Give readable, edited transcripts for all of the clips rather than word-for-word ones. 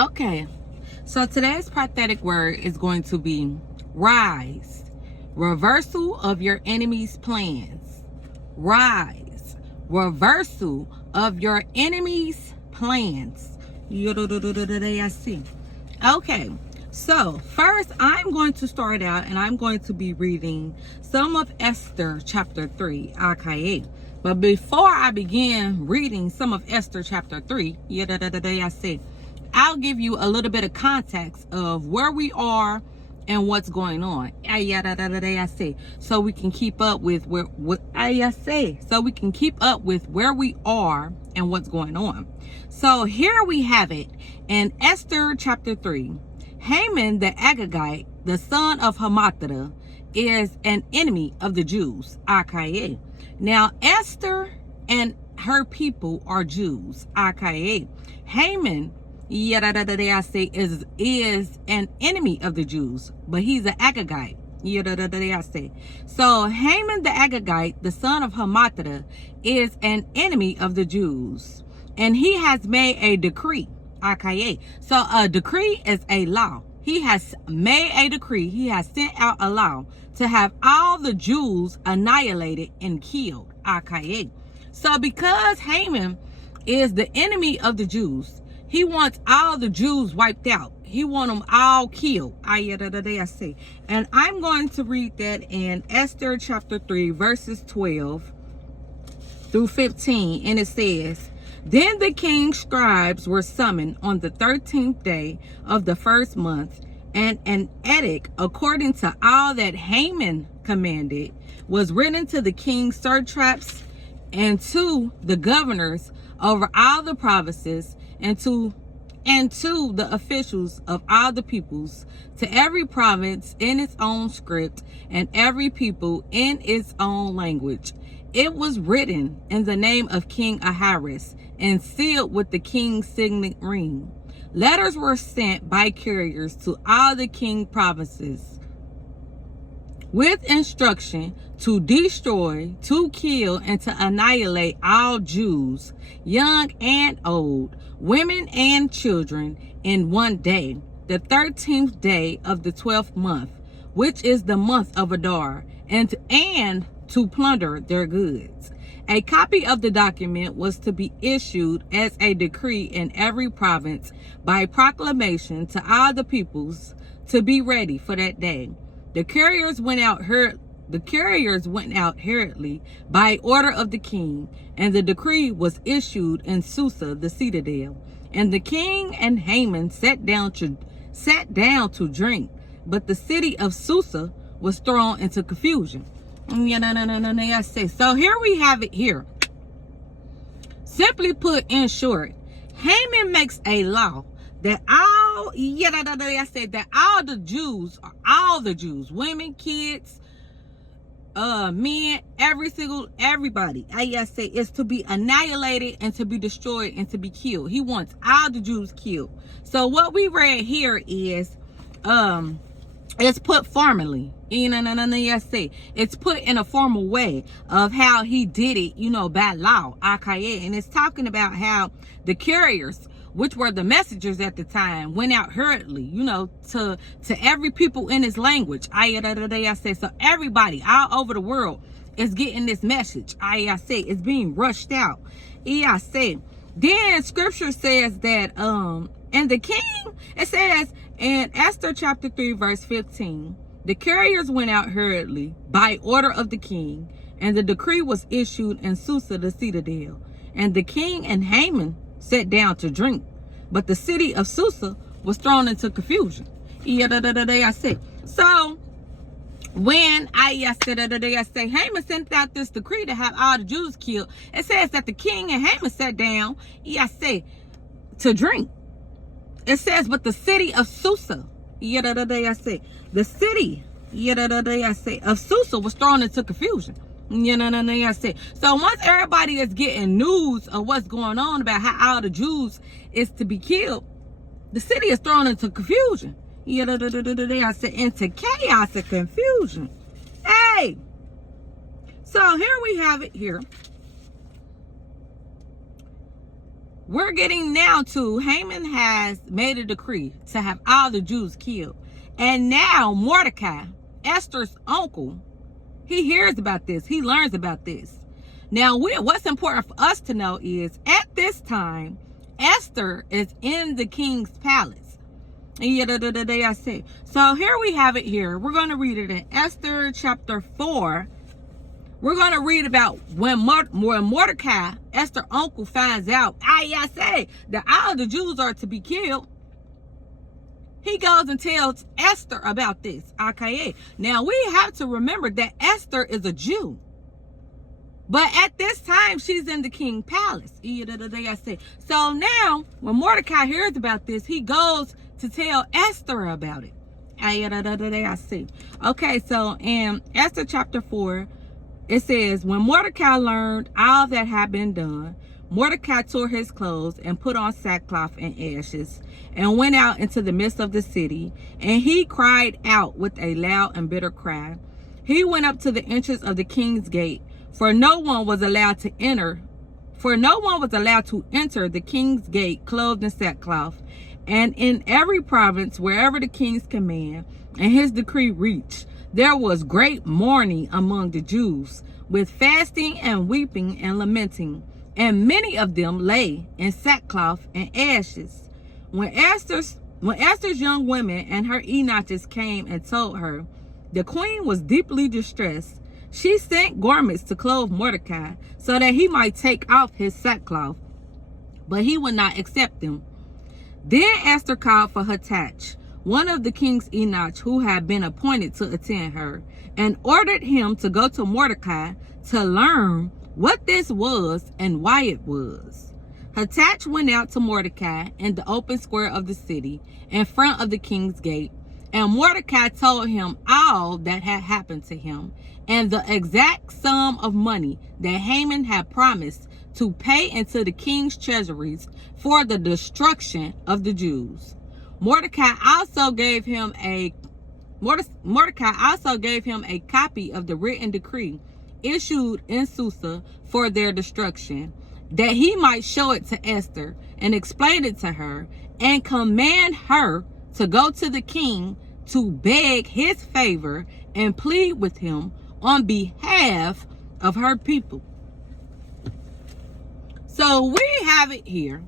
Okay, so today's prophetic word is going to be rise, reversal of your enemy's plans. Rise, reversal of your enemy's plans. I see. Okay, so first I'm going to start out and I'm going to be reading some of Esther chapter 3. Okay. But before I begin reading some of Esther chapter 3, I see, I'll give you a little bit of context of where we are and what's going on. So we can keep up with so we can keep up with where we are and what's going on. So here we have it in Esther chapter 3. Haman the Agagite, the son of Hammedatha, is an enemy of the Jews. Now Esther and her people are Jews. Haman is an enemy of the Jews, but he's an Agagite. So Haman the Agagite, the son of Hammedatha, is an enemy of the Jews, and he has made a decree. So a decree is a law. He has made a decree. He has sent out a law to have all the Jews annihilated and killed. So because Haman is the enemy of the Jews, he wants all the Jews wiped out. He wants them all killed. And I'm going to read that in Esther chapter 3, verses 12 through 15. And it says, "Then the king's scribes were summoned on the 13th day of the first month, and an edict according to all that Haman commanded was written to the king's satraps and to the governors over all the provinces, and to the officials of all the peoples, to every province in its own script, and every people in its own language. It was written in the name of King Ahasuerus and sealed with the king's signet ring. Letters were sent by couriers to all the king provinces with instruction to destroy, to kill, and to annihilate all Jews, young and old, women and children, in one day, the 13th day of the 12th month, which is the month of Adar, and to plunder their goods. A copy of the document was to be issued as a decree in every province by proclamation to all the peoples to be ready for that day. The couriers went out hurriedly by order of the king, and the decree was issued in Susa, the citadel. And the king and Haman sat down to drink, but the city of Susa was thrown into confusion. So here we have it here. Simply put, in short, Haman makes a law that all the Jews, women, kids, men, everybody, is to be annihilated and to be destroyed and to be killed. He wants all the Jews killed. So what we read here is, it's put formally. It's put in a formal way of how he did it, by law. And it's talking about how the couriers, which were the messengers at the time, went out hurriedly, to every people in his language. So everybody all over the world is getting this message. It's being rushed out. Then scripture says that, and the king, it says in Esther chapter 3, verse 15, the couriers went out hurriedly by order of the king, and the decree was issued in Susa, the citadel. And the king and Haman sat down to drink, but the city of Susa was thrown into confusion. So when Haman sent out this decree to have all the Jews killed, it says that the king and Haman sat down, to drink. It says, but the city of Susa, the city of Susa was thrown into confusion. So once everybody is getting news of what's going on about how all the Jews is to be killed, the city is thrown into confusion. Into chaos and confusion. Hey! So here we have it here. we're getting now to Haman has made a decree to have all the Jews killed. And now Mordecai, Esther's uncle, he hears about this. He learns about this. Now, what's important for us to know is at this time, Esther is in the king's palace. So here we have it here. We're going to read it in Esther chapter 4. We're going to read about when Mordecai, Esther's uncle, finds out, that all the Jews are to be killed. He goes and tells Esther about this. Now, we have to remember that Esther is a Jew. But at this time, she's in the king's palace. So now, when Mordecai hears about this, he goes to tell Esther about it. Okay, so in Esther chapter 4, it says, when Mordecai learned all that had been done, Mordecai tore his clothes and put on sackcloth and ashes and went out into the midst of the city. And he cried out with a loud and bitter cry. He went up to the entrance of the king's gate, for no one was allowed to enter the king's gate clothed in sackcloth. And in every province, wherever the king's command and his decree reached, there was great mourning among the Jews, with fasting and weeping and lamenting. And many of them lay in sackcloth and ashes. When Esther's young women and her eunuchs came and told her, the queen was deeply distressed. She sent garments to clothe Mordecai, so that he might take off his sackcloth, but he would not accept them. Then Esther called for Hathach, one of the king's eunuchs who had been appointed to attend her, and ordered him to go to Mordecai to learn what this was and why it was. Hathach went out to Mordecai in the open square of the city in front of the king's gate, and Mordecai told him all that had happened to him and the exact sum of money that Haman had promised to pay into the king's treasuries for the destruction of the Jews. Mordecai also gave him a copy of the written decree issued in Susa for their destruction, that he might show it to Esther and explain it to her and command her to go to the king to beg his favor and plead with him on behalf of her people. So we have it here.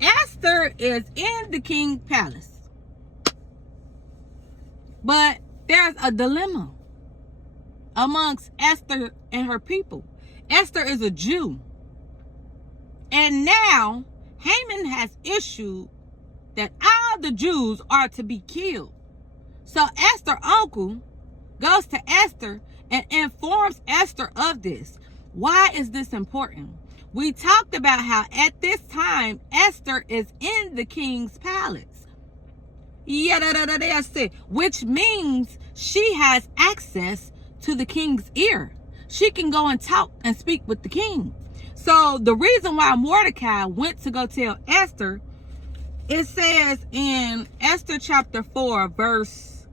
Esther is in the king's palace. But there's a dilemma amongst Esther and her people. Esther is a Jew. And now Haman has issued that all the Jews are to be killed. So Esther's uncle goes to Esther and informs Esther of this. Why is this important? We talked about how at this time Esther is in the king's palace. Which means she has access to the king's ear. She can go and talk and speak with the king. So the reason why Mordecai went to go tell Esther, it says in Esther chapter 4 verse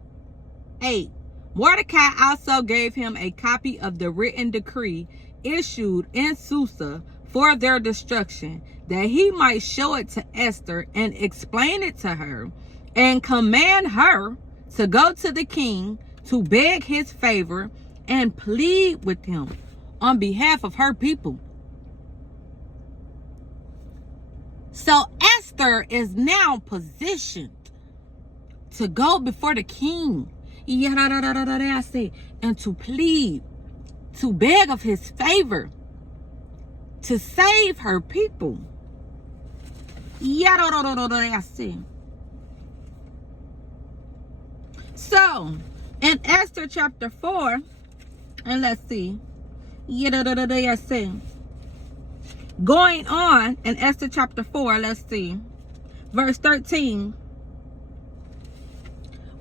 8, Mordecai also gave him a copy of the written decree issued in Susa for their destruction, that he might show it to Esther and explain it to her and command her to go to the king to beg his favor and plead with him on behalf of her people. So Esther is now positioned to go before the king and to plead, to beg of his favor, to save her people. So, in Esther chapter 4, and let's see, going on in Esther chapter 4, let's see, verse 13,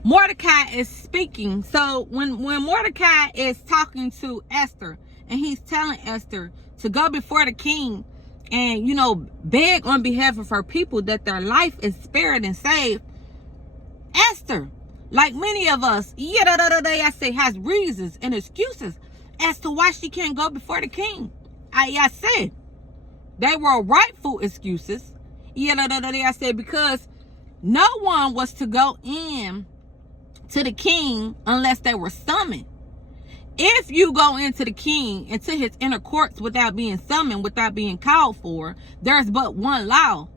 Mordecai is speaking. So when Mordecai is talking to Esther and he's telling Esther to go before the king and, beg on behalf of her people that their life is spared and saved, Esther, like many of us, has reasons and excuses as to why she can't go before the king. They were rightful excuses. I said, because no one was to go in to the king unless they were summoned. If you go into the king, into his inner courts without being summoned, without being called for, there's but one law.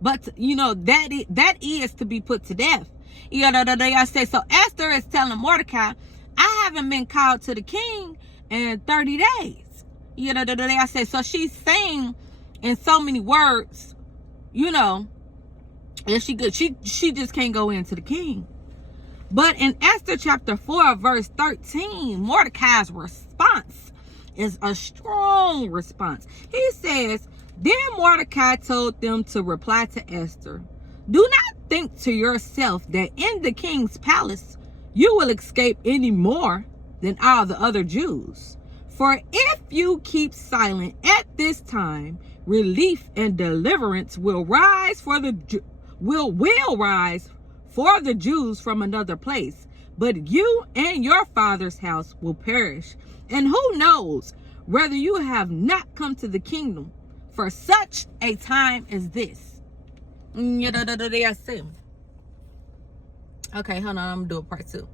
But, that is to be put to death. I say, so Esther is telling Mordecai, I haven't been called to the king in 30 days. I say, so she's saying in so many words, and she just can't go into the king. But in Esther chapter 4, verse 13, Mordecai's response is a strong response. He says, then Mordecai told them to reply to Esther, do not think to yourself that in the king's palace you will escape any more than all the other Jews. For if you keep silent at this time, relief and deliverance will rise for the Jews from another place, but you and your father's house will perish. And who knows whether you have not come to the kingdom for such a time as this. Okay, hold on, I'm gonna do a part 2.